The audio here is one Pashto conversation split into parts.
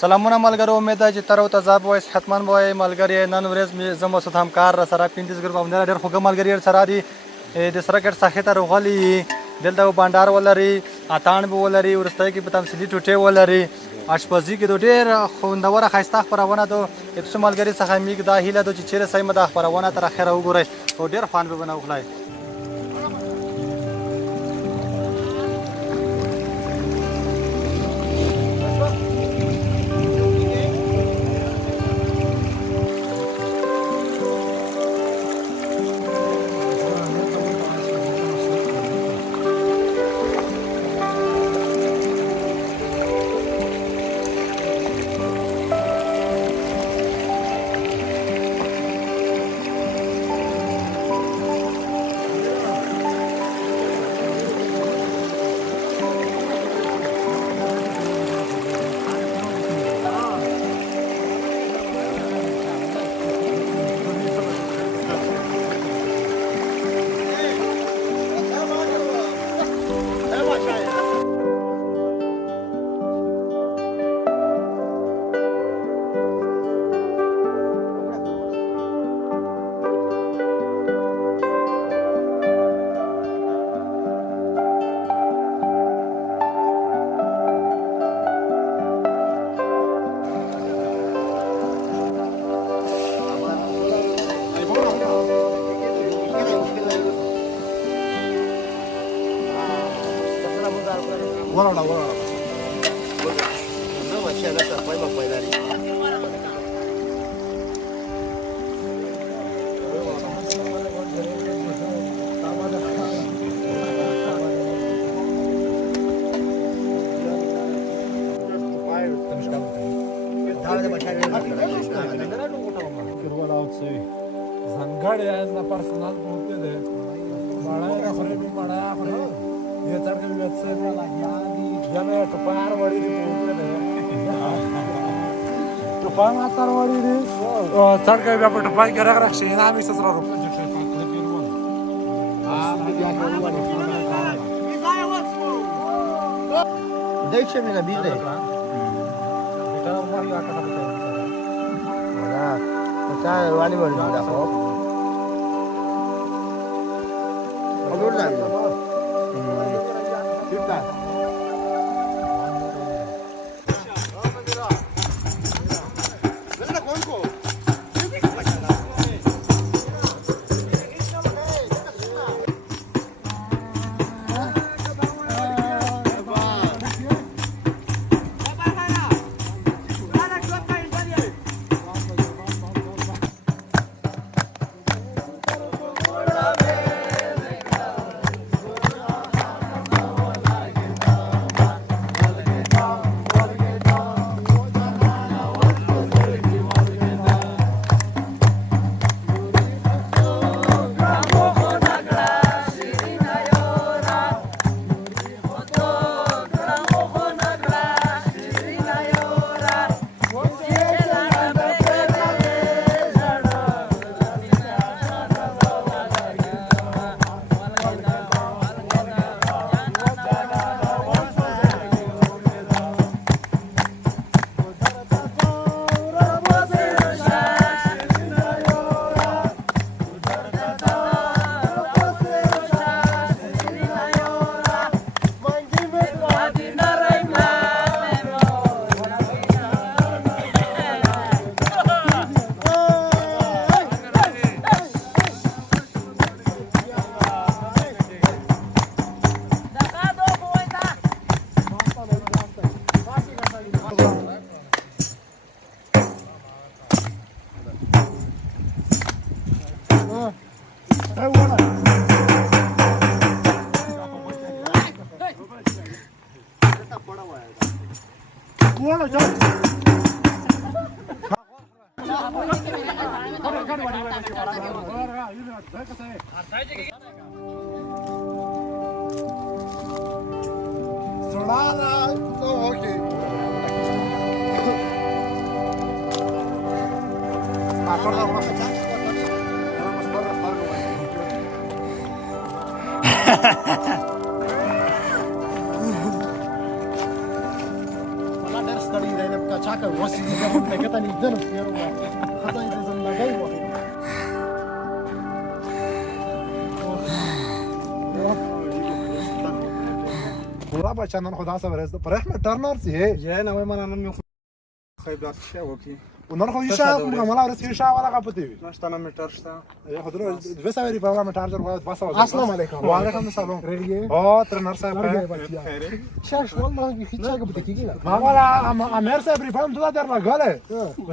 سلامونه ملګرو، امید ده چې تر او تازه به وایس حتما به وایي ملګري. نن ورځ مې زه مسعود همکار را سره 35 ګروپ همدغه ډېر خوږه ملګري سره دي. د سره ګډ ساحې ته راغلي دلته به بنډار ولري، اتاڼ به ولري، وروستی کې به تمصلي ټوټې ولري، اشپزي کې د ډېر خوندوره ښایسته خپرونه ده. څو ملګري څخه میږ دا هیله ده چې چیرې سیمه دا خپرونه تر اخره وګورئ او ډېر خوند به ونه واخلئ. ځانګړی نه پرسنل پوهه ده باړای خوري به باړای خوري یا تر کې وڅ نه لاګي یا مې ټپار وړي دی پوهه ده ټپار ما تر وړي دی او تر کې به ټپار کې راغ شي نه مې سره روپه چې په خپل پیرو بیا کوي دیکھے میں نبی دے Saya wali baru dah kok. Kabul dah. Shpa. پورا بچه نن خدا سه ورز پر احمد ترنر سی یه نوې مننه مې خیب دار شي وکی ونن خو یشا مالا ورس یشا ولا قپتی نشته میټر شته یا خدای دو سواری په ما ټارجر غواړم 200 السلام علیکم وعلیکم السلام ریږي او ترنر صاحب خیر شاش والله هیڅ څنګه پته کیږي ما والا امیر صاحب ریفام ته در لګاله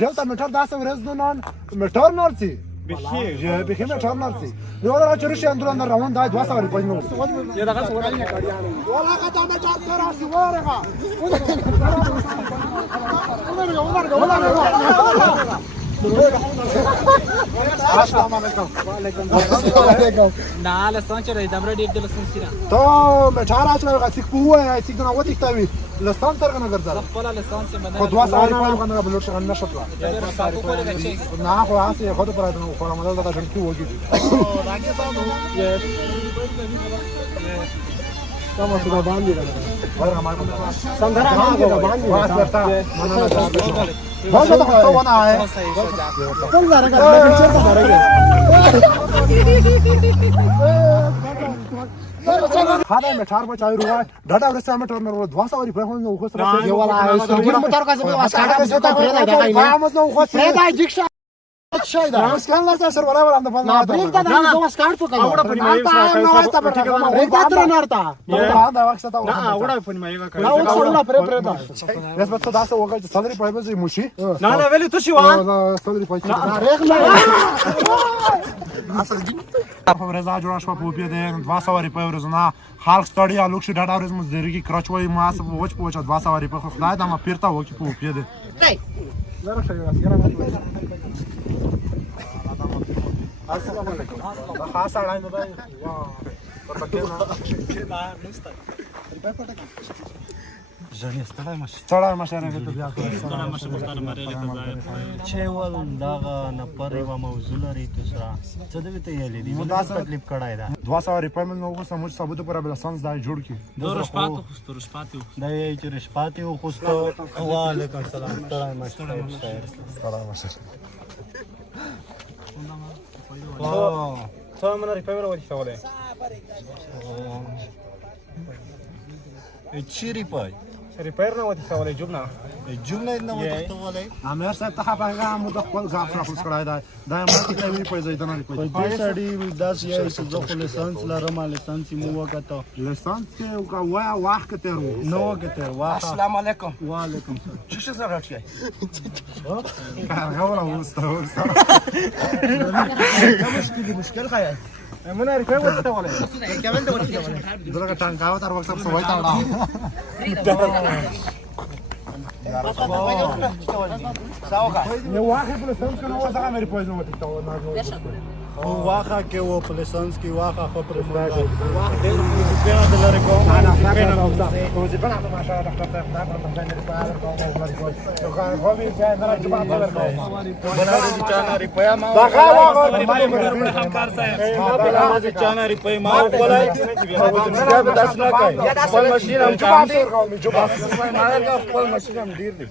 دلته میټر 10 ورځ نن میټر نرسي بخیر بخیر میټر نرسي یو را چرشي اندرون روان دا 200 ورځې پېژنو یا دغه څه وایي ولا قطع میټر تر اسی ورغه السلام علیکم وعلیکم نه لسان چرا دمره ډیر د لسان سیره تو میټر اچو غا سیک پوه سیک نه وتی تاوی لسان تر نه ګرځا خپل لسان سي خو 200 روپۍ باندې بلور څنګه نشته ساتو کوله غچي نه خو اسه خود پر ادنه خو رمضان دا ټکی وږي راګه صاحب تاسو څه باندې راغله ما سندره ما باندې واس ورتا باشه ته څه ونه آئے ټول درګه چیرته درګه خاله میټار بچای روای ډاډا ورسته میټر نور 200 وری په خو خو سره یو ولا سګیر موټر کا څه واسکاډه به ته پرې دا نه قامز نو خو پرې دا جیکشا شای دا راسکان لا سر ولا ولا په ما بریک دا دا واسکاډ په کوم اوړه په نیمه ما بریک دا تر نارتا دا وخت ته نه اوړه په نیمه دا وڅوړه پرې دا بس بس تاسو وګورئ چې صدرې په بځي موشي نه نه ویلې تو شي وان صدرې په ریخ اصل دي په رضا جوړ شو په پیډ 200 وری په ورځنا خلک ستړي الوک شي ډاډا ورځ مزدري کی کرچ وای ما سب وچ پوچ 200 وری په خدای دا ما پیرتا وکی په پیډ نه زره شي یاره السلام علیکم خاص اړای نه دی واه ورته نه نشته ځنې ستړی مشه څړا مشه نه ته بیا ستړی مشه مختار مری ته چې ول دا نه پرې و موضوع لري تاسو څه دوی ته یې لیدي دا تکلیف کړای دا 200 روپۍ مې نو سمج ثبوت پر بل سنس دا جوړ کی دور شپاتو خوستو شپاتو دا یې چې شپاتو خوستو وعلیکم السلام ستړی مشه څه منه ریپایر وتی شولې چیرې پای ریپایر نه وتی شولې جوړنا نه وتی شولې امیر صاحب ته هغه مو د خپل غاف را خلاص کړای دا ما کې ته وی پیسې دنه کوي په دې سړی داس یې چې زه خو لیسانس لرم لیسانس مو وکړه لیسانس کې وای واخ ته ورو نو وکړه واه السلام علیکم وعلیکم څه څه راټی هغه ولا وسته مشکل خیال منه ریپایر وتی شولې کمن ته ورته دغه ټانګاو تر وخت سوي تا نو واخه په لیسانس کې نو څنګه مې پوهې نو ته خو واخه کې و په لیسانس کې واخه خو پر واخ ډېر په دې لري کوم نه او چې په هغه ماشه د خپل ځای په ځای نه پاره کوم یو کار خو به ځای نه راځي په هغه ورکو بلاره چانا ریپیا ما دا خو ما همکار صاحب بلاره چانا ریپیا ما ولای بیا به داس نه کوي خپل ماشین هم کار دی ما خپل ماشین هم ډیر دی